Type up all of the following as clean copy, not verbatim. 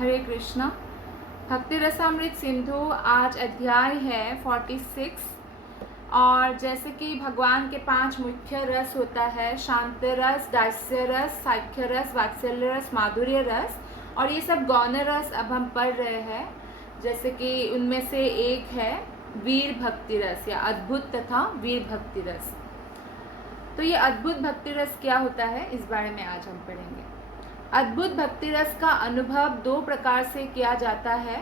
हरे कृष्णा। भक्ति रसामृत सिंधु आज अध्याय है 46। और जैसे कि भगवान के 5 मुख्य रस होता है, शांत रस, दास्य रस, साख्य रस, वात्सल्य रस, माधुर्य रस, और ये सब गौण रस अब हम पढ़ रहे हैं। जैसे कि उनमें से एक है वीर भक्ति रस या अद्भुत तथा वीर भक्ति रस। तो ये अद्भुत भक्ति रस क्या होता है, इस बारे में आज हम पढ़ेंगे। अद्भुत भक्ति रस का अनुभव 2 प्रकार से किया जाता है,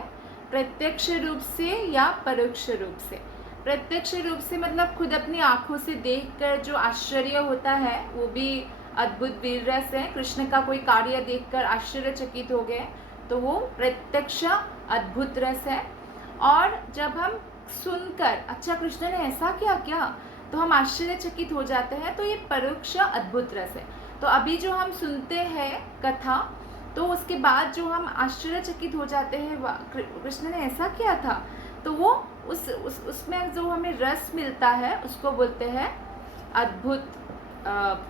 प्रत्यक्ष रूप से या परोक्ष रूप से। प्रत्यक्ष रूप से मतलब खुद अपनी आंखों से देखकर जो आश्चर्य होता है वो भी अद्भुत वीर रस है। कृष्ण का कोई कार्य देखकर आश्चर्यचकित हो गए तो वो प्रत्यक्ष अद्भुत रस है। और जब हम सुनकर अच्छा कृष्ण ने ऐसा किया क्या तो हम आश्चर्यचकित हो जाते हैं, तो ये परोक्ष अद्भुत रस है। तो अभी जो हम सुनते हैं कथा, तो उसके बाद जो हम आश्चर्यचकित हो जाते हैं कृष्ण ने ऐसा किया था, तो वो उसमें जो हमें रस मिलता है उसको बोलते हैं अद्भुत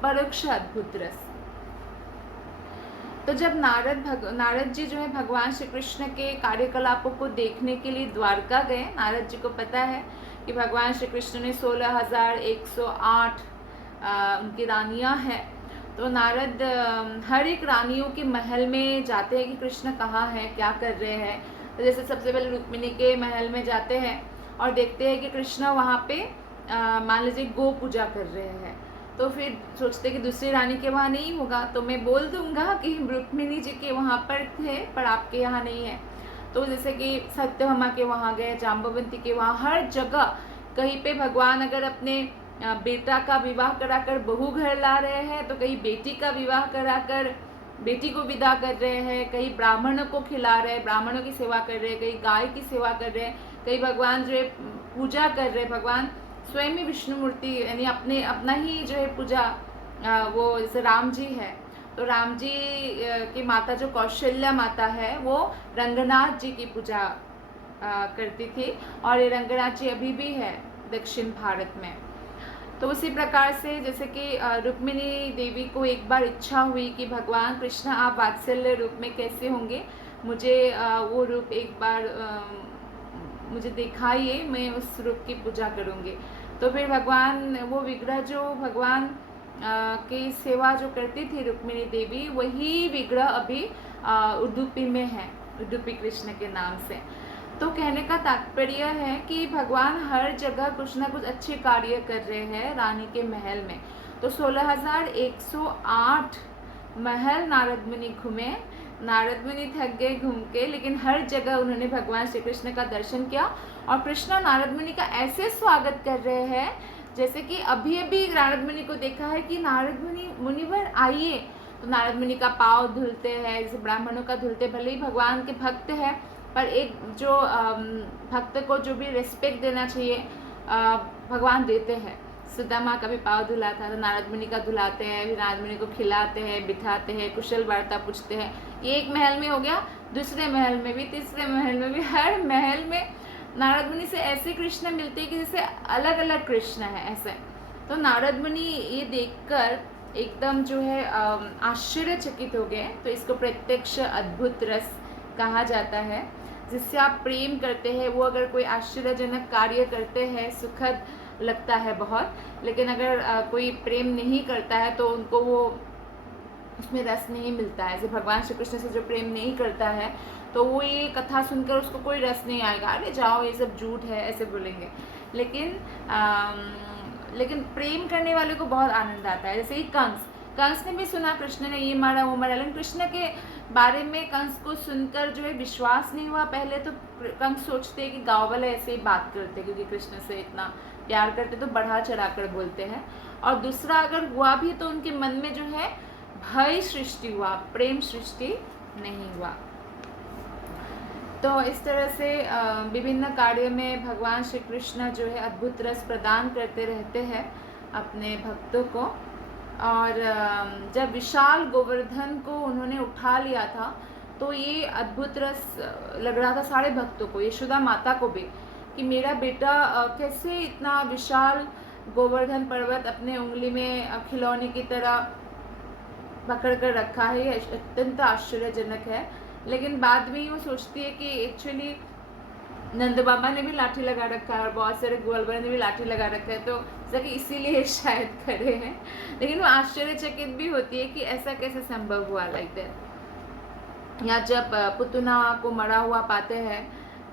परोक्ष अद्भुत रस। तो जब नारद जी जो है भगवान श्री कृष्ण के कार्यकलापों को देखने के लिए द्वारका गए। नारद जी को पता है कि भगवान श्री कृष्ण ने 16,108 उनकी रानियां हैं। तो नारद हर एक रानियों के महल में जाते हैं कि कृष्ण कहाँ है, क्या कर रहे हैं। तो जैसे सबसे पहले रुक्मिणी के महल में जाते हैं और देखते हैं कि कृष्ण वहाँ पे मान लीजिए गो पूजा कर रहे हैं। तो फिर सोचते कि दूसरी रानी के वहाँ नहीं होगा तो मैं बोल दूंगा कि रुक्मिणी जी के वहाँ पर थे पर आपके यहाँ नहीं है। तो जैसे कि सत्यभामा के वहाँ गए, जाम्बवंती के वहाँ, हर जगह कहीं पे भगवान अगर अपने बेटा का विवाह कराकर बहू घर ला रहे हैं, तो कहीं बेटी का विवाह कराकर बेटी को विदा कर रहे हैं, कहीं ब्राह्मणों को खिला रहे हैं, ब्राह्मणों की सेवा कर रहे हैं, कहीं गाय की सेवा कर रहे हैं, कहीं भगवान जो है पूजा कर रहे हैं। भगवान स्वयं ही विष्णु मूर्ति यानी अपना ही जो है पूजा, वो जैसे राम जी है तो राम जी की माता जो कौशल्या माता है वो रंगनाथ जी की पूजा करती थी, और ये रंगनाथ जी अभी भी है दक्षिण भारत में। तो उसी प्रकार से जैसे कि रुक्मिणी देवी को एक बार इच्छा हुई कि भगवान कृष्ण आप वात्सल्य रूप में कैसे होंगे, मुझे वो रूप एक बार मुझे दिखाइए, मैं उस रूप की पूजा करूँगी। तो फिर भगवान वो विग्रह जो भगवान की सेवा जो करती थी रुक्मिणी देवी, वही विग्रह अभी उडुपी में है, उडुपी कृष्ण के नाम से। तो कहने का तात्पर्य है कि भगवान हर जगह कुछ ना कुछ अच्छे कार्य कर रहे हैं रानी के महल में। तो 16,108 महल नारद मुनि घूमे। नारद मुनि थक गए घूम के, लेकिन हर जगह उन्होंने भगवान श्री कृष्ण का दर्शन किया और कृष्ण नारद मुनि का ऐसे स्वागत कर रहे हैं जैसे कि अभी अभी नारद मुनि को देखा है कि नारद मुनिवर आइए। तो नारद मुनि का पाँव धुलते हैं, जैसे ब्राह्मणों का धुलते, भले ही भगवान के भक्त है पर एक जो भक्त को जो भी रिस्पेक्ट देना चाहिए भगवान देते हैं। सुदामा का भी पाँव धुलाता तो नारद मुनि का धुलाते हैं, फिर नारद मुनि को खिलाते हैं, बिठाते हैं, कुशल वार्ता पूछते हैं। ये एक महल में हो गया, दूसरे महल में भी, तीसरे महल में भी, हर महल में नारद मुनि से ऐसे कृष्ण मिलते हैं कि जैसे अलग अलग कृष्ण है ऐसे। तो नारद मुनि ये देखकर एकदम जो है आश्चर्यचकित हो गए। तो इसको प्रत्यक्ष अद्भुत रस कहा जाता है। जिससे आप प्रेम करते हैं, वो अगर कोई आश्चर्यजनक कार्य करते हैं, सुखद लगता है बहुत, लेकिन अगर कोई प्रेम नहीं करता है तो उनको वो उसमें रस नहीं मिलता है। जैसे भगवान श्री कृष्ण से जो प्रेम नहीं करता है तो वो ये कथा सुनकर उसको कोई रस नहीं आएगा, अरे जाओ ये सब झूठ है ऐसे बोलेंगे। लेकिन प्रेम करने वाले को बहुत आनंद आता है। जैसे कि कंस ने भी सुना कृष्ण ने ये मारा वो मारा, लेकिन कृष्ण के बारे में कंस को सुनकर जो है विश्वास नहीं हुआ। पहले तो कंस सोचते हैं कि गाँव वाले ऐसे ही बात करते क्योंकि कृष्ण से इतना प्यार करते तो बढ़ा चढ़ा कर बोलते हैं। और दूसरा अगर हुआ भी तो उनके मन में जो है भय सृष्टि हुआ, प्रेम सृष्टि नहीं हुआ। तो इस तरह से विभिन्न कार्यों में भगवान श्री कृष्ण जो है अद्भुत रस प्रदान करते रहते हैं अपने भक्तों को। और जब विशाल गोवर्धन को उन्होंने उठा लिया था तो ये अद्भुत रस लग रहा था सारे भक्तों को, यशोदा माता को भी, कि मेरा बेटा कैसे इतना विशाल गोवर्धन पर्वत अपने उंगली में खिलौने की तरह पकड़ कर रखा है, ये अत्यंत आश्चर्यजनक है। लेकिन बाद में ही वो सोचती है कि एक्चुअली नंद बाबा ने भी लाठी लगा रखा है और बहुत सारे ग्वाल वाले ने भी लाठी लगा रखा है, तो जैसा कि इसीलिए शायद खड़े हैं। लेकिन वो आश्चर्यचकित भी होती है कि ऐसा कैसे संभव हुआ, लाइक दैट। या जब पुतना को मरा हुआ पाते हैं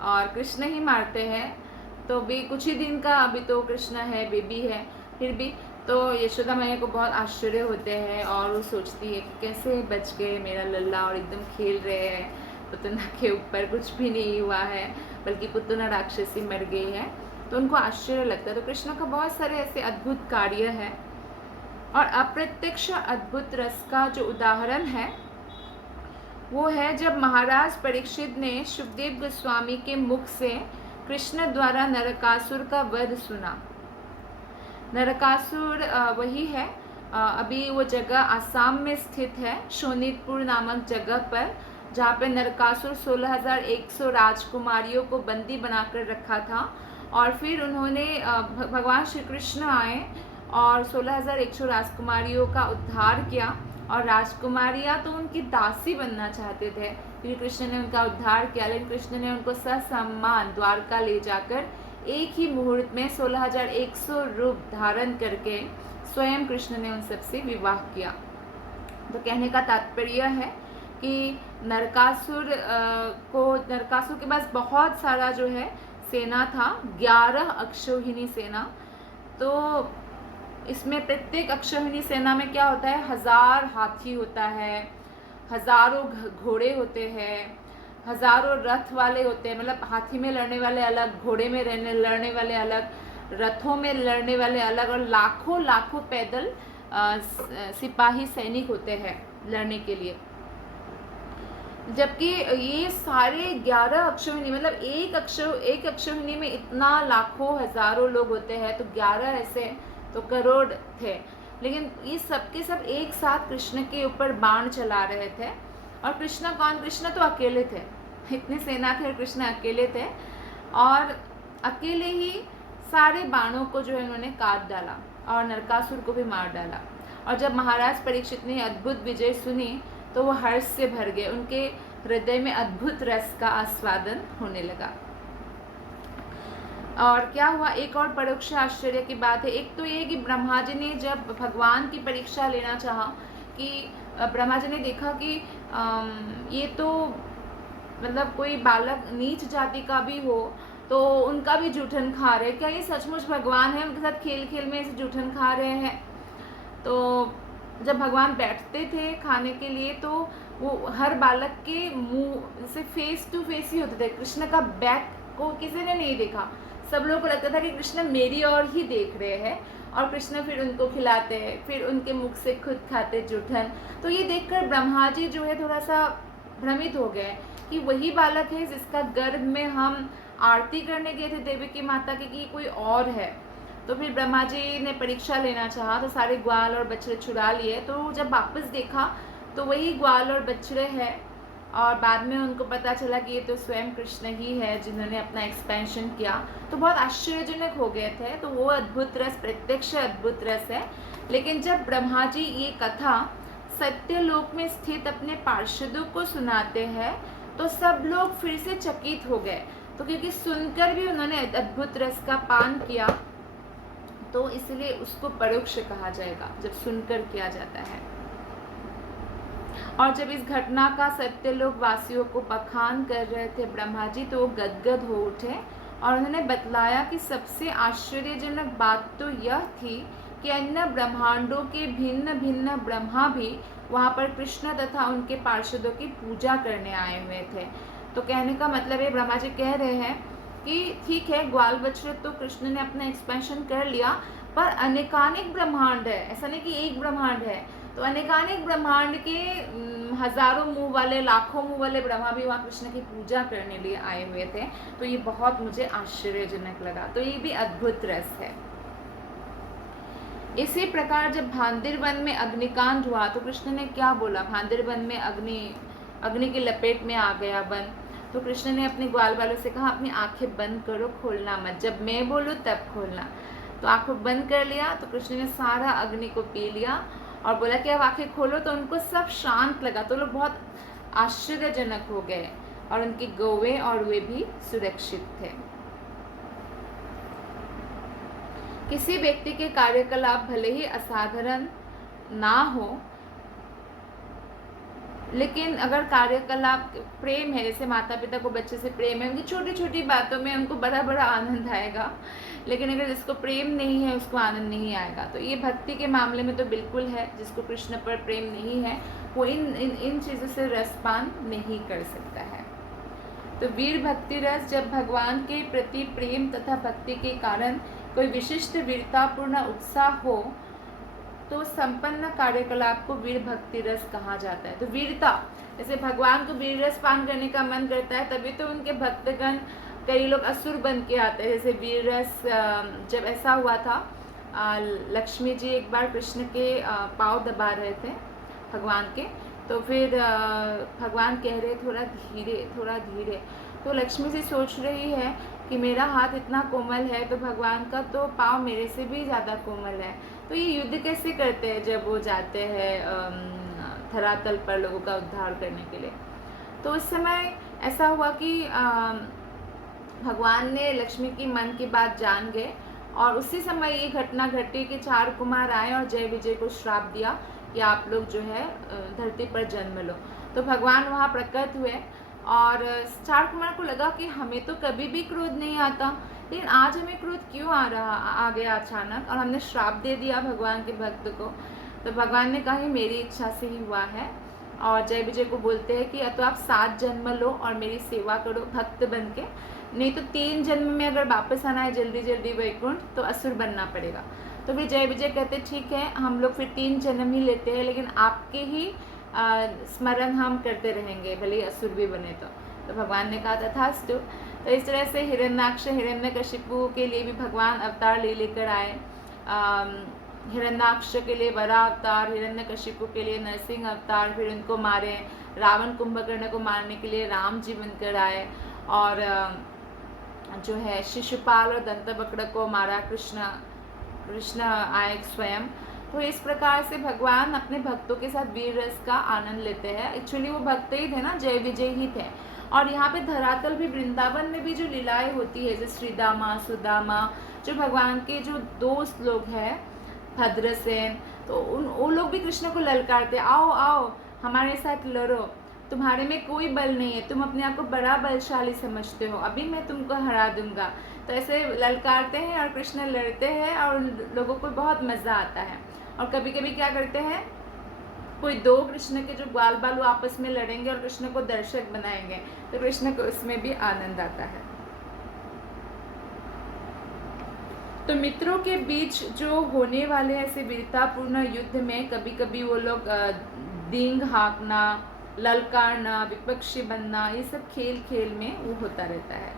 और कृष्ण ही मारते हैं, तो भी कुछ ही दिन का, अभी तो कृष्ण है, बेबी है, फिर भी तो यशोदा मैया को बहुत आश्चर्य होते हैं और वो सोचती है कि कैसे बच गए मेरा लल्ला, और एकदम खेल रहे हैं, पुतना के ऊपर कुछ भी नहीं हुआ है, बल्कि पुतना राक्षसी मर गई है। तो उनको आश्चर्य लगता है। तो कृष्ण का बहुत सारे ऐसे अद्भुत कार्य है। और अप्रत्यक्ष अद्भुत रस का जो उदाहरण है वो है जब महाराज परीक्षित ने शुकदेव गोस्वामी के मुख से कृष्ण द्वारा नरकासुर का वध सुना। नरकासुर वही है, अभी वो जगह आसाम में स्थित है, शोनितपुर नामक जगह पर, जहाँ पे नरकासुर 16,100 राजकुमारियों को बंदी बनाकर रखा था। और फिर उन्होंने भगवान श्री कृष्ण आए और 16,100 राजकुमारियों का उद्धार किया। और राजकुमारियाँ तो उनकी दासी बनना चाहते थे, फिर कृष्ण ने उनका उद्धार किया। लेकिन कृष्ण ने उनको ससम्मान द्वारका ले जाकर एक ही मुहूर्त में 16,100 रूप धारण करके स्वयं कृष्ण ने उन सबसे विवाह किया। तो कहने का तात्पर्य है कि नरकासुर के पास बहुत सारा जो है सेना था, 11 अक्षौहिणी सेना। तो इसमें प्रत्येक अक्षौहिणी सेना में क्या होता है, 1000 हाथी होता है, हजारों घोड़े होते हैं, हजारों रथ वाले होते हैं, मतलब हाथी में लड़ने वाले अलग, घोड़े में लड़ने वाले अलग, रथों में लड़ने वाले अलग, और लाखों लाखों पैदल सिपाही सैनिक होते हैं लड़ने के लिए। जबकि ये सारे 11 अक्षौहिणी, मतलब एक अक्षौहिणी में इतना लाखों हजारों लोग होते हैं, तो 11 ऐसे तो करोड़ थे। लेकिन ये सब के सब एक साथ कृष्ण के ऊपर बाण चला रहे थे। और कृष्ण कौन, कृष्ण तो अकेले थे, इतनी सेना थे और कृष्ण अकेले थे, और अकेले ही सारे बाणों को जो है उन्होंने काट डाला और नरकासुर को भी मार डाला। और जब महाराज परीक्षित ने अद्भुत विजय सुनी तो वो हर्ष से भर गए, उनके हृदय में अद्भुत रस का आस्वादन होने लगा। और क्या हुआ, एक और परोक्ष आश्चर्य की बात है। एक तो ये कि ब्रह्मा जी ने जब भगवान की परीक्षा लेना चाहा, कि ब्रह्मा जी ने देखा कि ये तो मतलब कोई बालक नीच जाति का भी हो तो उनका भी जूठन खा रहे, क्या ये सचमुच भगवान है, उनके साथ खेल खेल में ऐसे जूठन खा रहे हैं। तो जब भगवान बैठते थे खाने के लिए तो वो हर बालक के मुंह से फेस टू फेस ही होते थे, कृष्ण का बैक को किसी ने नहीं देखा। सब लोगों को लगता था कि कृष्ण मेरी ओर ही देख रहे हैं, और कृष्ण फिर उनको खिलाते हैं, फिर उनके मुख से खुद खाते जूठन। तो ये देखकर ब्रह्मा जी जो है थोड़ा सा भ्रमित हो गए कि वही बालक है जिसका गर्भ में हम आरती करने गए थे देवी की माता की, कि कोई और है। तो फिर ब्रह्मा जी ने परीक्षा लेना चाहा, तो सारे ग्वाल और बछड़े छुड़ा लिए। तो जब वापस देखा तो वही ग्वाल और बछड़े हैं, और बाद में उनको पता चला कि ये तो स्वयं कृष्ण ही है जिन्होंने अपना एक्सपेंशन किया। तो बहुत आश्चर्यजनक हो गए थे। तो वो अद्भुत रस प्रत्यक्ष अद्भुत रस है। लेकिन जब ब्रह्मा जी ये कथा सत्यलोक में स्थित अपने पार्षदों को सुनाते हैं तो सब लोग फिर से चकित हो गए। तो क्योंकि सुनकर भी उन्होंने अद्भुत रस का पान किया, तो इसलिए उसको परोक्ष कहा जाएगा जब सुनकर किया जाता है। और जब इस घटना का सत्यलोक वासियों को बखान कर रहे थे ब्रह्मा जी, तो वो गदगद हो उठे और उन्होंने बतलाया कि सबसे आश्चर्यजनक बात तो यह थी कि अन्य ब्रह्मांडों के भिन्न भिन्न ब्रह्मा भी वहाँ पर कृष्ण तथा उनके पार्षदों की पूजा करने आए हुए थे। तो कहने का मतलब है, ब्रह्मा जी कह रहे हैं कि ठीक है, ग्वाल बछड़े तो कृष्ण ने अपना एक्सपेंशन कर लिया, पर अनेकानेक ब्रह्मांड है, ऐसा नहीं कि एक ब्रह्मांड है। तो अनेकानेक ब्रह्मांड के हजारों मुंह वाले, लाखों मुंह वाले ब्रह्मा भी वहाँ कृष्ण की पूजा करने लिए आए हुए थे। तो ये बहुत मुझे आश्चर्यजनक लगा। तो ये भी अद्भुत रस है। इसी प्रकार जब भांदिरवन में अग्निकांड हुआ तो कृष्ण ने क्या बोला, भांदिरवन में अग्नि की लपेट में आ गया वन। तो कृष्ण ने अपने ग्वाल वालों से कहा, अपनी आंखें बंद करो, खोलना मत, जब मैं बोलूँ तब खोलना। तो आंखों बंद कर लिया। तो कृष्ण ने सारा अग्नि को पी लिया और बोला कि अब आंखें खोलो। तो उनको सब शांत लगा। तो लोग बहुत आश्चर्यजनक हो गए और उनकी गौवें और वे भी सुरक्षित थे। किसी व्यक्ति के कार्यकलाप भले ही असाधारण ना हो, लेकिन अगर कार्यकलाप प्रेम है, जैसे माता पिता को बच्चे से प्रेम है, उनकी छोटी छोटी बातों में उनको बड़ा बड़ा आनंद आएगा, लेकिन अगर जिसको प्रेम नहीं है उसको आनंद नहीं आएगा। तो ये भक्ति के मामले में तो बिल्कुल है, जिसको कृष्ण पर प्रेम नहीं है वो इन चीज़ों से रसपान नहीं कर सकता है। तो वीर भक्ति रस, जब भगवान के प्रति प्रेम तथा भक्ति के कारण कोई विशिष्ट वीरतापूर्ण उत्साह हो तो संपन्न कार्यकलाप को वीर भक्ति रस कहा जाता है। तो वीरता, जैसे भगवान को वीर रस पान करने का मन करता है, तभी तो उनके भक्तगण कई लोग असुर बन के आते हैं। जैसे वीर रस, जब ऐसा हुआ था, लक्ष्मी जी एक बार कृष्ण के पाँव दबा रहे थे भगवान के, तो फिर भगवान कह रहे थोड़ा धीरे थोड़ा धीरे, तो लक्ष्मी जी सोच रही है कि मेरा हाथ इतना कोमल है तो भगवान का तो पाँव मेरे से भी ज़्यादा कोमल है, तो ये युद्ध कैसे करते हैं जब वो जाते हैं धरातल पर लोगों का उद्धार करने के लिए। तो उस समय ऐसा हुआ कि भगवान ने लक्ष्मी की मन की बात जान गए और उसी समय ये घटना घटी कि 4 कुमार आए और जय विजय को श्राप दिया कि आप लोग जो है धरती पर जन्म लो। तो भगवान वहाँ प्रकट हुए और 4 कुमार को लगा कि हमें तो कभी भी क्रोध नहीं आता, लेकिन आज हमें क्रोध क्यों आ गया अचानक, और हमने श्राप दे दिया भगवान के भक्त को। तो भगवान ने कहा मेरी इच्छा से ही हुआ है, और जय विजय को बोलते हैं कि या तो आप 7 जन्म लो और मेरी सेवा करो भक्त बन के, नहीं तो 3 जन्म में अगर वापस आना है जल्दी जल्दी वैकुंठ तो असुर बनना पड़ेगा। तो फिर जय विजय कहते ठीक है, हम लोग फिर 3 जन्म ही लेते हैं, लेकिन आपके ही स्मरण हम करते रहेंगे भले ही असुर भी बने तो भगवान ने कहा तथास्तु। तो इस तरह से हिरण्याक्ष हिरण्यकशिपु के लिए भी भगवान अवतार लेकर आए। हिरण्याक्ष के लिए वरा अवतार, हिरण्यकशिपु के लिए नरसिंह अवतार, फिर उनको मारे। रावण कुंभकर्ण को मारने के लिए राम जी बनकर आए, और जो है शिशुपाल और दंतवक्र को मारा कृष्ण आए स्वयं। तो इस प्रकार से भगवान अपने भक्तों के साथ वीर रस का आनंद लेते हैं। एक्चुअली वो भक्त ही थे ना, जय विजय ही थे। और यहाँ पे धरातल भी, वृंदावन में भी जो लीलाएं होती है, जैसे श्रीदामा सुदामा, जो भगवान के जो दोस्त लोग हैं भद्रसेन, तो वो लोग भी कृष्ण को ललकारते, आओ आओ हमारे साथ लड़ो, तुम्हारे में कोई बल नहीं है, तुम अपने आप को बड़ा बलशाली समझते हो, अभी मैं तुमको हरा दूंगा। तो ऐसे ललकारते हैं और कृष्ण लड़ते हैं और लोगों को बहुत मज़ा आता है। और कभी कभी क्या करते हैं, कोई 2 कृष्ण के जो ग्वाल बालू आपस में लड़ेंगे और कृष्ण को दर्शक बनाएंगे, तो कृष्ण को इसमें भी आनंद आता है। तो मित्रों के बीच जो होने वाले ऐसे वीरतापूर्ण युद्ध में कभी कभी वो लोग दींग हाँकना, ललकारना, विपक्षी बनना, ये सब खेल खेल में वो होता रहता है।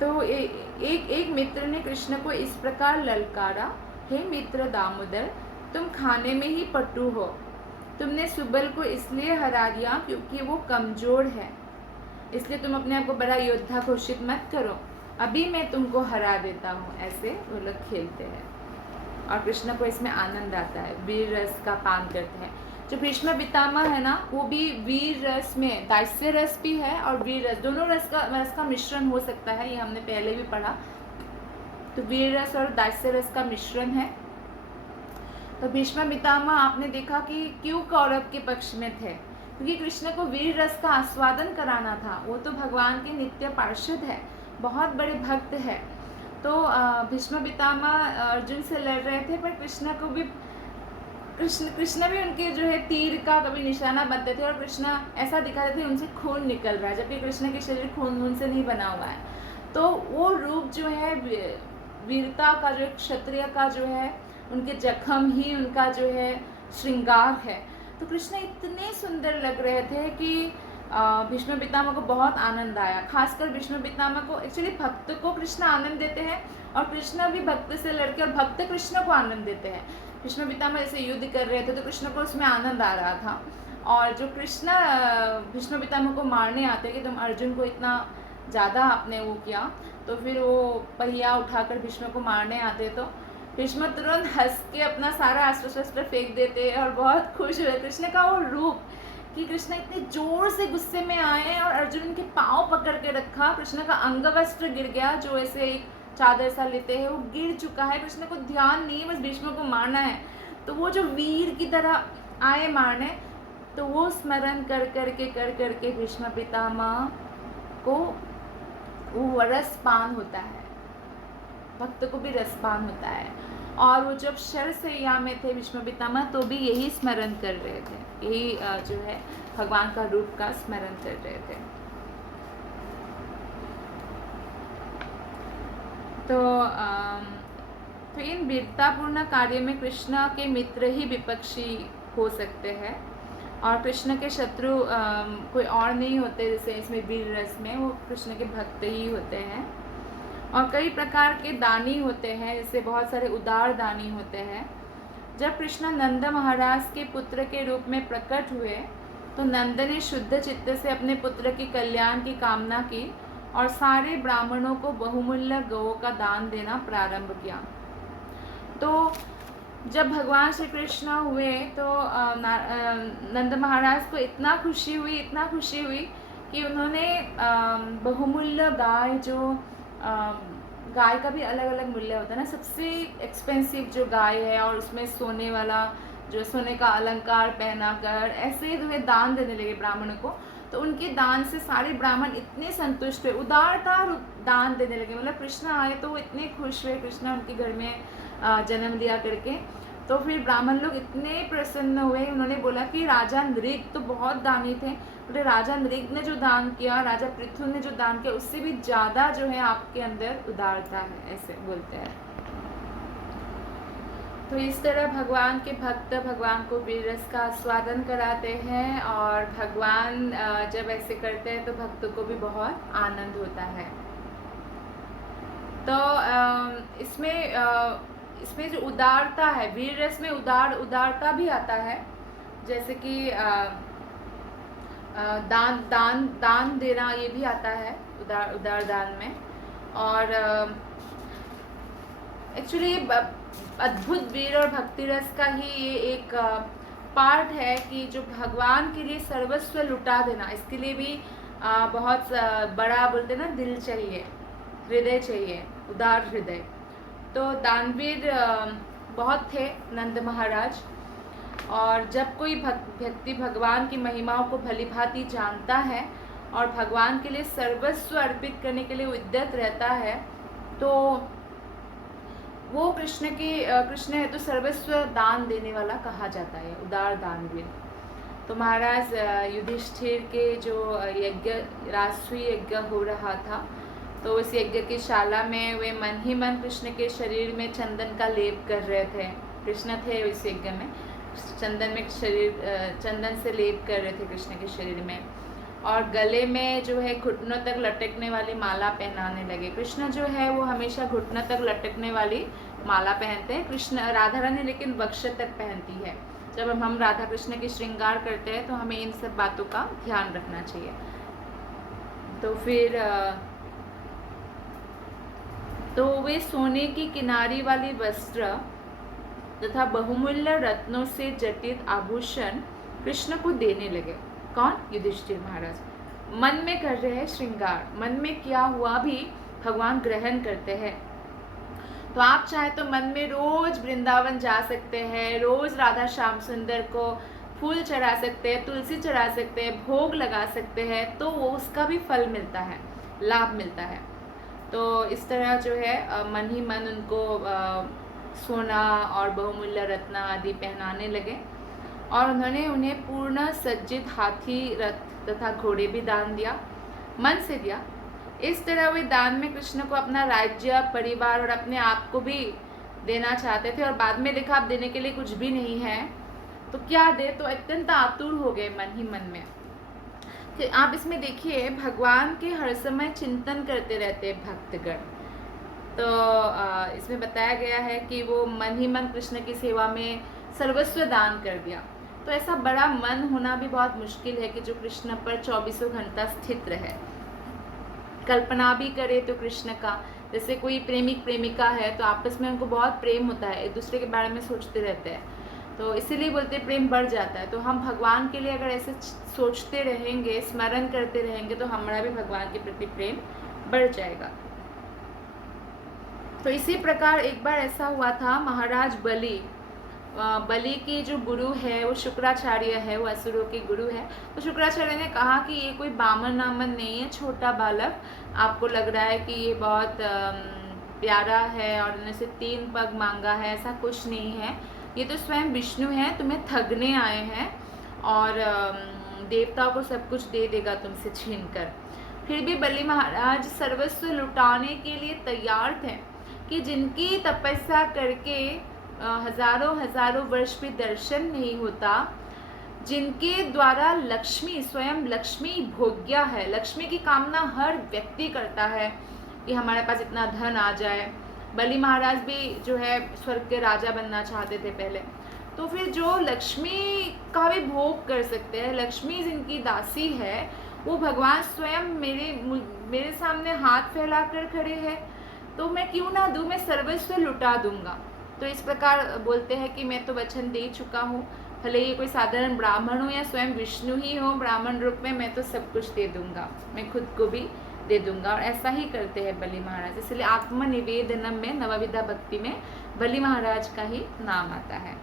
तो एक मित्र ने कृष्ण को इस प्रकार ललकारा, हे मित्र दामोदर, तुम खाने में ही पटु हो, तुमने सुबल को इसलिए हरा दिया क्योंकि वो कमजोर है, इसलिए तुम अपने आप को बड़ा योद्धा घोषित मत करो, अभी मैं तुमको हरा देता हूँ। ऐसे वो लोग खेलते हैं और कृष्ण को इसमें आनंद आता है, वीर रस का पान करते हैं। जो भीष्म पितामह है ना, वो भी वीर रस में, दास्य रस भी है और वीर रस, दोनों रस का मिश्रण हो सकता है, ये हमने पहले भी पढ़ा। तो वीर रस और दास्य रस का मिश्रण है। तो भीष्म पितामह आपने देखा कि क्यों कौरव के पक्ष में थे, क्योंकि कृष्ण को वीर रस का आस्वादन कराना था। वो तो भगवान के नित्य पार्षद है, बहुत बड़े भक्त है। तो भीष्म पितामह अर्जुन से लड़ रहे थे, पर कृष्ण भी उनके जो है तीर का कभी निशाना बनते थे और कृष्ण ऐसा दिखाते थे उनसे खून निकल रहा है, जबकि कृष्ण के शरीर खून से नहीं बना हुआ है। तो वो रूप जो है वीरता का, जो क्षत्रिय का जो है, उनके जख्म ही उनका जो है श्रृंगार है। तो कृष्ण इतने सुंदर लग रहे थे कि भीष्म पितामह को बहुत आनंद आया। खासकर भीष्म पितामह को, एक्चुअली भक्त को कृष्ण आनंद देते हैं और कृष्ण भी भक्त से लड़के और भक्त कृष्ण को आनंद देते हैं। भीष्म पितामह जैसे युद्ध कर रहे थे तो कृष्ण को उसमें आनंद आ रहा था, और जो कृष्ण भीष्म पितामह को मारने आते कि तुम अर्जुन को इतना ज़्यादा आपने वो किया, तो फिर वो पहिया उठाकर भीष्म को मारने आते, तो भीष्म तुरंत हंस के अपना सारा अस्त्र शस्त्र फेंक देते और बहुत खुश हुए। कृष्ण का वो रूप कि कृष्ण इतने जोर से गुस्से में आए और अर्जुन के पाँव पकड़ के रखा। कृष्ण का अंगवस्त्र गिर गया, जो ऐसे एक चादर सा लेते हैं, वो गिर चुका है। कृष्ण को ध्यान नहीं, बस भीष्म को मारना है। तो वो जो वीर की तरह आए मारने, तो वो स्मरण कर करके भीष्म पितामह को वो रसपान होता है, भक्त को भी रसपान होता है। और वो जब शरशैया में थे भीष्म पितामह, तो भी यही स्मरण कर रहे थे, यही जो है भगवान का रूप का स्मरण कर रहे थे। तो इन वीरतापूर्ण कार्य में कृष्ण के मित्र ही विपक्षी हो सकते हैं, और कृष्ण के शत्रु कोई और नहीं होते। जैसे इसमें वीर रस में वो कृष्ण के भक्त ही होते हैं। और कई प्रकार के दानी होते हैं, जैसे बहुत सारे उदार दानी होते हैं। जब कृष्ण नंद महाराज के पुत्र के रूप में प्रकट हुए, तो नंद ने शुद्ध चित्त से अपने पुत्र के कल्याण की कामना की और सारे ब्राह्मणों को बहुमूल्य गौ का दान देना प्रारंभ किया। तो जब भगवान श्री कृष्ण हुए, तो नंद महाराज को इतना खुशी हुई कि उन्होंने बहुमूल्य गाय, जो गाय का भी अलग अलग मूल्य होता है ना, सबसे एक्सपेंसिव जो गाय है, और उसमें सोने वाला, जो सोने का अलंकार पहना कर ऐसे जो है दान देने लगे ब्राह्मणों को। तो उनके दान से सारे ब्राह्मण इतने संतुष्ट हुए, उदारता दान देने लगे। मतलब कृष्ण आए तो वो इतने खुश हुए, कृष्ण उनके घर में जन्म लिया करके। तो फिर ब्राह्मण लोग इतने प्रसन्न हुए, उन्होंने बोला कि राजा नृग तो बहुत दानी थे, बोले राजा नृग ने जो दान किया, राजा पृथु ने जो दान किया, उससे भी ज़्यादा जो है आपके अंदर उदारता है, ऐसे बोलते हैं। तो इस तरह भगवान के भक्त भगवान को वीर रस का आस्वादन कराते हैं, और भगवान जब ऐसे करते हैं तो भक्तों को भी बहुत आनंद होता है। तो इसमें जो उदारता है, वीर रस में उदारता भी आता है। जैसे कि दान देना, ये भी आता है उदार दान में। और एक्चुअली अद्भुत वीर और भक्ति रस का ही ये एक पार्ट है कि जो भगवान के लिए सर्वस्व लुटा देना, इसके लिए भी बहुत बड़ा बोलते ना दिल चाहिए, हृदय चाहिए, उदार हृदय। तो दानवीर बहुत थे नंद महाराज, और जब कोई व्यक्ति भगवान की महिमाओं को भलीभांति जानता है और भगवान के लिए सर्वस्व अर्पित करने के लिए उद्यत रहता है, तो वो कृष्ण है तो सर्वस्व दान देने वाला कहा जाता है, उदार दानवीर। तो महाराज युधिष्ठिर के जो यज्ञ, राजसूय यज्ञ हो रहा था, तो उस यज्ञ की शाला में वे मन ही मन कृष्ण के शरीर में चंदन का लेप कर रहे थे। कृष्ण थे इस यज्ञ में, चंदन से लेप कर रहे थे कृष्ण के शरीर में, और गले में जो है घुटनों तक लटकने वाली माला पहनाने लगे। कृष्ण जो है वो हमेशा घुटनों तक लटकने वाली माला पहनते हैं, कृष्ण राधा रानी लेकिन वक्ष तक पहनती है। जब हम राधा कृष्ण की श्रृंगार करते हैं तो हमें इन सब बातों का ध्यान रखना चाहिए। तो फिर तो वे सोने की किनारी वाली वस्त्र तथा बहुमूल्य रत्नों से जटित आभूषण कृष्ण को देने लगे। कौन? युधिष्ठिर महाराज। मन में कर रहे हैं श्रृंगार, मन में किया हुआ भी भगवान ग्रहण करते हैं। तो आप चाहे तो मन में रोज वृंदावन जा सकते हैं, रोज राधा श्याम सुंदर को फूल चढ़ा सकते हैं, तुलसी चढ़ा सकते हैं, भोग लगा सकते हैं, तो वो उसका भी फल मिलता है, लाभ मिलता है। तो इस तरह जो है मन ही मन उनको सोना और बहुमूल्य रत्न आदि पहनाने लगे, और उन्होंने उन्हें पूर्ण सज्जित हाथी, रथ तथा घोड़े भी दान दिया, मन से दिया। इस तरह वे दान में कृष्ण को अपना राज्य, परिवार और अपने आप को भी देना चाहते थे, और बाद में देखा आप देने के लिए कुछ भी नहीं है तो क्या दे, तो अत्यंत आतुर हो गए मन ही मन में। कि आप इसमें देखिए भगवान के हर समय चिंतन करते रहते हैं भक्तगण। तो इसमें बताया गया है कि वो मन ही मन कृष्ण की सेवा में सर्वस्व दान कर दिया। तो ऐसा बड़ा मन होना भी बहुत मुश्किल है कि जो कृष्ण पर 24 घंटा स्थित रहे। कल्पना भी करे तो कृष्ण का, जैसे कोई प्रेमिक प्रेमिका है तो आपस में उनको बहुत प्रेम होता है, एक दूसरे के बारे में सोचते रहते हैं, तो इसीलिए बोलते हैं प्रेम बढ़ जाता है। तो हम भगवान के लिए अगर ऐसे सोचते रहेंगे, स्मरण करते रहेंगे, तो हमारा भी भगवान के प्रति प्रेम बढ़ जाएगा। तो इसी प्रकार एक बार ऐसा हुआ था, महाराज बलि के जो गुरु है वो शुक्राचार्य है, वो असुरों के गुरु है। तो शुक्राचार्य ने कहा कि ये कोई बामन नामन नहीं है, छोटा बालक, आपको लग रहा है कि ये बहुत प्यारा है और उन्होंने से 3 पग मांगा है, ऐसा कुछ नहीं है, ये तो स्वयं विष्णु है, तुम्हें ठगने आए हैं और देवताओं को सब कुछ दे देगा तुमसे छीन कर। फिर भी बलि महाराज सर्वस्व लुटाने के लिए तैयार थे कि जिनकी तपस्या करके हजारों वर्ष भी दर्शन नहीं होता, जिनके द्वारा लक्ष्मी, स्वयं लक्ष्मी भोग्या है, लक्ष्मी की कामना हर व्यक्ति करता है कि हमारे पास इतना धन आ जाए। बलि महाराज भी जो है स्वर्ग के राजा बनना चाहते थे पहले, तो फिर जो लक्ष्मी का भी भोग कर सकते हैं, लक्ष्मी जिनकी दासी है, वो भगवान स्वयं मेरे सामने हाथ फैला कर खड़े हैं, तो मैं क्यों ना दूँ, मैं सर्वस्व लुटा दूंगा। तो इस प्रकार बोलते हैं कि मैं तो वचन दे चुका हूँ, भले ये कोई साधारण ब्राह्मण हो या स्वयं विष्णु ही हो ब्राह्मण रूप में, मैं तो सब कुछ दे दूंगा, मैं खुद को भी दे दूंगा। और ऐसा ही करते हैं बलि महाराज, इसलिए आत्मनिवेदनम में नवविधा भक्ति में बलि महाराज का ही नाम आता है।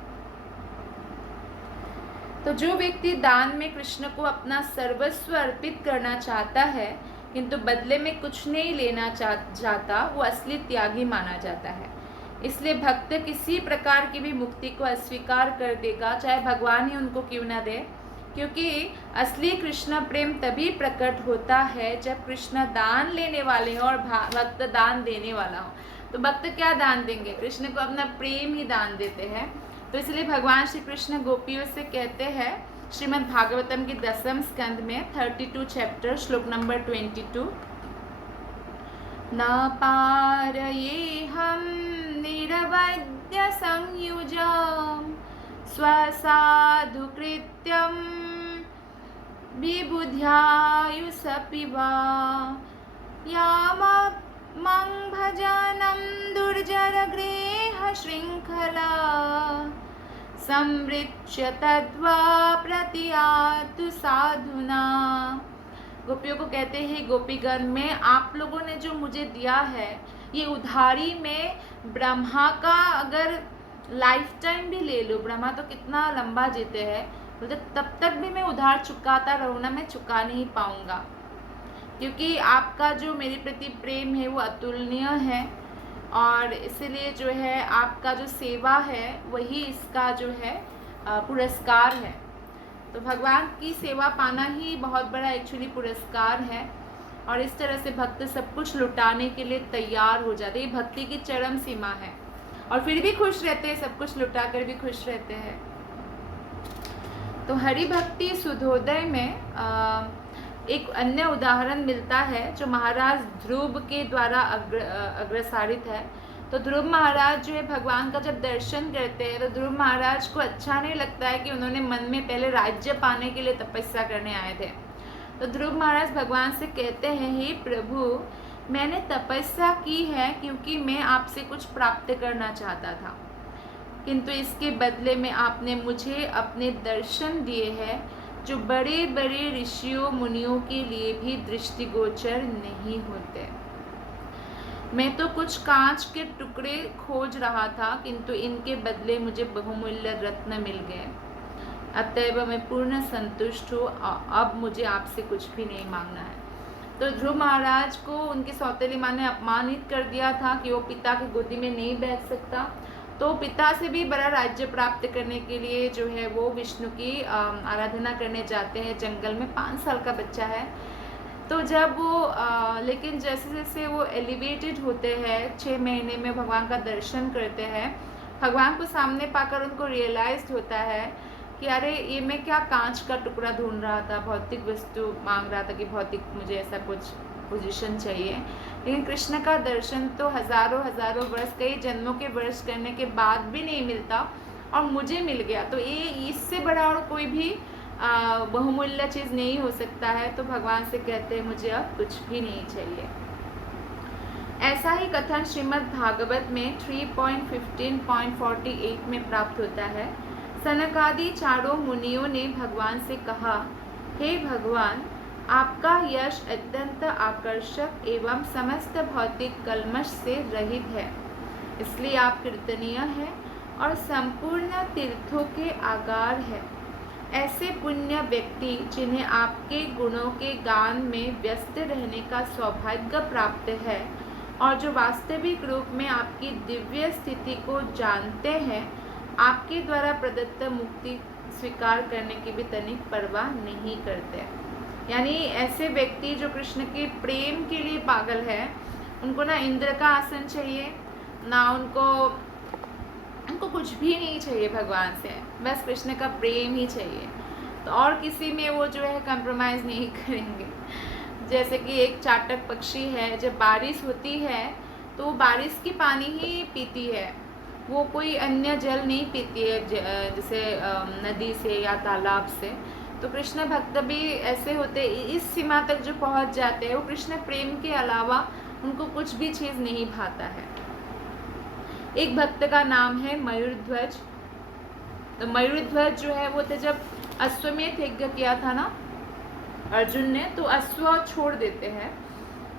तो जो व्यक्ति दान में कृष्ण को अपना सर्वस्व अर्पित करना चाहता है किंतु बदले में कुछ नहीं लेना चाहता, वो असली त्यागी माना जाता है। इसलिए भक्त किसी प्रकार की भी मुक्ति को अस्वीकार कर देगा, चाहे भगवान ही उनको क्यों ना दे, क्योंकि असली कृष्ण प्रेम तभी प्रकट होता है जब कृष्ण दान लेने वाले हो और भक्त दान देने वाला हो। तो भक्त क्या दान देंगे, कृष्ण को अपना प्रेम ही दान देते हैं। तो इसलिए भगवान श्री कृष्ण गोपियों से कहते हैं श्रीमद् भागवतम के 10वें स्कंद में 32 चैप्टर श्लोक नंबर 22, न पारये हम निरवद्य संयुजम स्वसाधु कृत्यम विबुध्यायुषपि वा यामं भजनं दुर्जर गृह श्रृंखला संवृक्ष्य तद्वा प्रतियातु साधुना। गोपियों को कहते हैं, गोपीगण में आप लोगों ने जो मुझे दिया है, ये उधारी में ब्रह्मा का अगर लाइफ टाइम भी ले लो, ब्रह्मा तो कितना लंबा जीते हैं, बोलते तब तक भी मैं उधार चुकाता रहूँ ना, मैं चुका नहीं पाऊँगा, क्योंकि आपका जो मेरे प्रति प्रेम है वो अतुलनीय है, और इसलिए जो है आपका जो सेवा है वही इसका जो है पुरस्कार है। तो भगवान की सेवा पाना ही बहुत बड़ा एक्चुअली पुरस्कार है, और इस तरह से भक्त सब कुछ लुटाने के लिए तैयार हो जाते हैं। ये भक्ति की चरम सीमा है, और फिर भी खुश रहते हैं, सब कुछ लुटा कर भी खुश रहते हैं। तो हरि भक्ति सुधोदय में एक अन्य उदाहरण मिलता है जो महाराज ध्रुव के द्वारा अग्रसारित है। तो ध्रुव महाराज जो है भगवान का जब दर्शन करते हैं तो ध्रुव महाराज को अच्छा नहीं लगता है कि उन्होंने मन में पहले राज्य पाने के लिए तपस्या करने आए थे। तो ध्रुव महाराज भगवान से कहते हैं, हे प्रभु, मैंने तपस्या की है क्योंकि मैं आपसे कुछ प्राप्त करना चाहता था, किंतु इसके बदले में आपने मुझे अपने दर्शन दिए हैं जो बड़े बड़े ऋषियों मुनियों के लिए भी दृष्टिगोचर नहीं होते। मैं तो कुछ कांच के टुकड़े खोज रहा था, किंतु इनके बदले मुझे बहुमूल्य रत्न मिल गए, अतएव मैं पूर्ण संतुष्ट हूँ, अब मुझे आपसे कुछ भी नहीं मांगना है। तो ध्रुव महाराज को उनकी सौतेली माँ ने अपमानित कर दिया था कि वो पिता की गोदी में नहीं बैठ सकता, तो पिता से भी बड़ा राज्य प्राप्त करने के लिए जो है वो विष्णु की आराधना करने जाते हैं जंगल में। 5 साल का बच्चा है। तो जब वो लेकिन जैसे जैसे वो एलिवेटेड होते हैं, 6 महीने में भगवान का दर्शन करते हैं, भगवान को सामने पाकर उनको रियलाइज होता है कि अरे ये मैं क्या कांच का टुकड़ा ढूंढ रहा था, भौतिक वस्तु मांग रहा था कि भौतिक मुझे ऐसा कुछ पोजीशन चाहिए, लेकिन कृष्ण का दर्शन तो हजारों वर्ष, कई जन्मों के वर्ष करने के बाद भी नहीं मिलता, और मुझे मिल गया। तो ये इससे बड़ा और कोई भी बहुमूल्य चीज़ नहीं हो सकता है। तो भगवान से कहते हैं मुझे अब कुछ भी नहीं चाहिए। ऐसा ही कथन श्रीमद् भागवत में 3.15.48 में प्राप्त होता है। सनकादि चारों मुनियों ने भगवान से कहा, हे भगवान, आपका यश अत्यंत आकर्षक एवं समस्त भौतिक कल्मश से रहित है, इसलिए आप कीर्तनीय हैं और संपूर्ण तीर्थों के आगार है। ऐसे पुण्य व्यक्ति जिन्हें आपके गुणों के गान में व्यस्त रहने का सौभाग्य प्राप्त है और जो वास्तविक रूप में आपकी दिव्य स्थिति को जानते हैं, आपके द्वारा प्रदत्त मुक्ति स्वीकार करने की भी तनिक परवाह नहीं करते। यानी ऐसे व्यक्ति जो कृष्ण के प्रेम के लिए पागल है, उनको ना इंद्र का आसन चाहिए, ना उनको कुछ भी नहीं चाहिए भगवान से, बस कृष्ण का प्रेम ही चाहिए। तो और किसी में वो जो है कंप्रोमाइज़ नहीं करेंगे। जैसे कि एक चातक पक्षी है, जब बारिश होती है तो वो बारिश की पानी ही पीती है, वो कोई अन्य जल नहीं पीती है, जैसे नदी से या तालाब से। तो कृष्ण भक्त भी ऐसे होते, इस सीमा तक जो पहुंच जाते हैं, वो कृष्ण प्रेम के अलावा उनको कुछ भी चीज़ नहीं भाता है। एक भक्त का नाम है मयूरध्वज। तो मयूरध्वज जो है वो तो जब अश्वमेध यज्ञ किया था ना अर्जुन ने, तो अश्व छोड़ देते हैं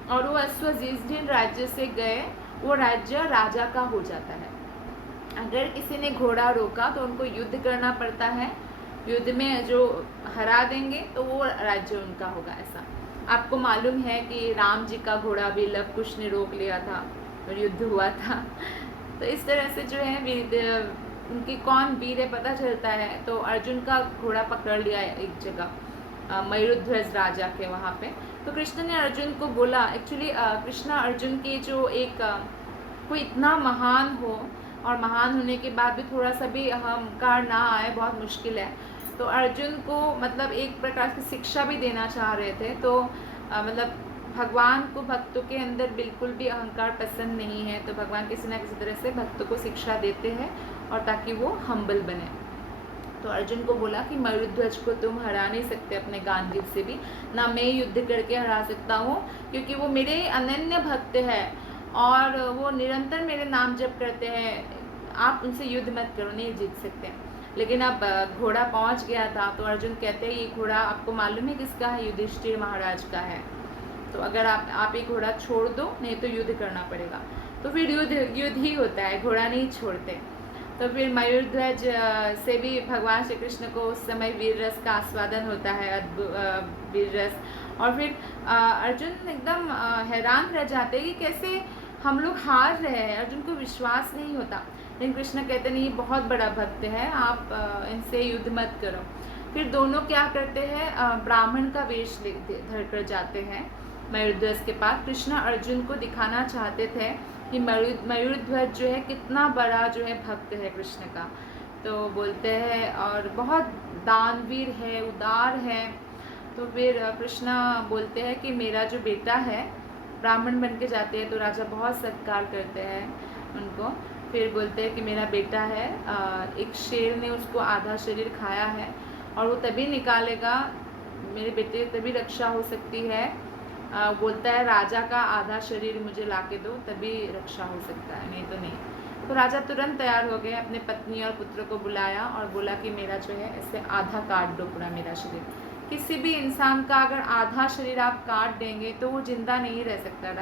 और वो अश्व जिस दिन राज्य से गए, वो राज्य राजा का हो जाता है। अगर किसी ने घोड़ा रोका तो उनको युद्ध करना पड़ता है, युद्ध में जो हरा देंगे तो वो राज्य उनका होगा। ऐसा आपको मालूम है कि राम जी का घोड़ा भी लव कुश ने रोक लिया था और युद्ध हुआ था। तो इस तरह से जो है उनकी कौन वीर है पता चलता है। तो अर्जुन का घोड़ा पकड़ लिया एक जगह मयूरध्वज राजा के वहाँ पे। तो कृष्ण ने अर्जुन को बोला, एक्चुअली कृष्ण अर्जुन की जो एक कोई इतना महान हो और महान होने के बाद भी थोड़ा सा भी अहंकार ना आए, बहुत मुश्किल है। तो अर्जुन को मतलब एक प्रकार की शिक्षा भी देना चाह रहे थे। तो मतलब भगवान को भक्तों के अंदर बिल्कुल भी अहंकार पसंद नहीं है, तो भगवान किसी न किसी तरह से भक्तों को शिक्षा देते हैं और ताकि वो हम्बल बने। तो अर्जुन को बोला कि मयूरध्वज को तुम हरा नहीं सकते अपने गांडीव से भी, ना मैं युद्ध करके हरा सकता हूँ, क्योंकि वो मेरे अनन्य भक्त है और वो निरंतर मेरे नाम जप करते हैं। आप उनसे युद्ध मत करो, नहीं जीत सकते। लेकिन अब घोड़ा पहुँच गया था, तो अर्जुन कहते हैं ये घोड़ा आपको मालूम है किसका है? युधिष्ठिर महाराज का है। तो अगर आप ये घोड़ा छोड़ दो, नहीं तो युद्ध करना पड़ेगा। तो फिर युद्ध ही होता है, घोड़ा नहीं छोड़ते। तो फिर मयूरध्वज से भी भगवान श्री कृष्ण को उस समय वीर रस का आस्वादन होता है, अद्भुत वीर रस। और फिर अर्जुन एकदम हैरान रह जाते हैं कि कैसे हम लोग हार रहे हैं, अर्जुन को विश्वास नहीं होता। लेकिन कृष्ण कहते नहीं, ये बहुत बड़ा भक्त है, आप इनसे युद्ध मत करो। फिर दोनों क्या करते हैं, ब्राह्मण का वेश धर कर जाते हैं मयूरध्वज के पास। कृष्ण अर्जुन को दिखाना चाहते थे कि मयूरध्वज जो है कितना बड़ा जो है भक्त है कृष्ण का। तो बोलते हैं और बहुत दानवीर है, उदार है। तो फिर कृष्ण बोलते हैं कि मेरा जो बेटा है, ब्राह्मण बन के जाते हैं तो राजा बहुत सत्कार करते हैं उनको। फिर बोलते हैं कि मेरा बेटा है, एक शेर ने उसको आधा शरीर खाया है और वो तभी निकालेगा, मेरे बेटे तभी रक्षा हो सकती है। बोलता है राजा का आधा शरीर मुझे लाके दो, तभी रक्षा हो सकता है, नहीं तो नहीं। तो राजा तुरंत तैयार हो गए, अपने पत्नी और पुत्र को बुलाया और बोला कि मेरा जो है ऐसे आधा काट दो पूरा मेरा शरीर। किसी भी इंसान का अगर आधा शरीर आप काट देंगे तो वो जिंदा नहीं रह सकता, राइट।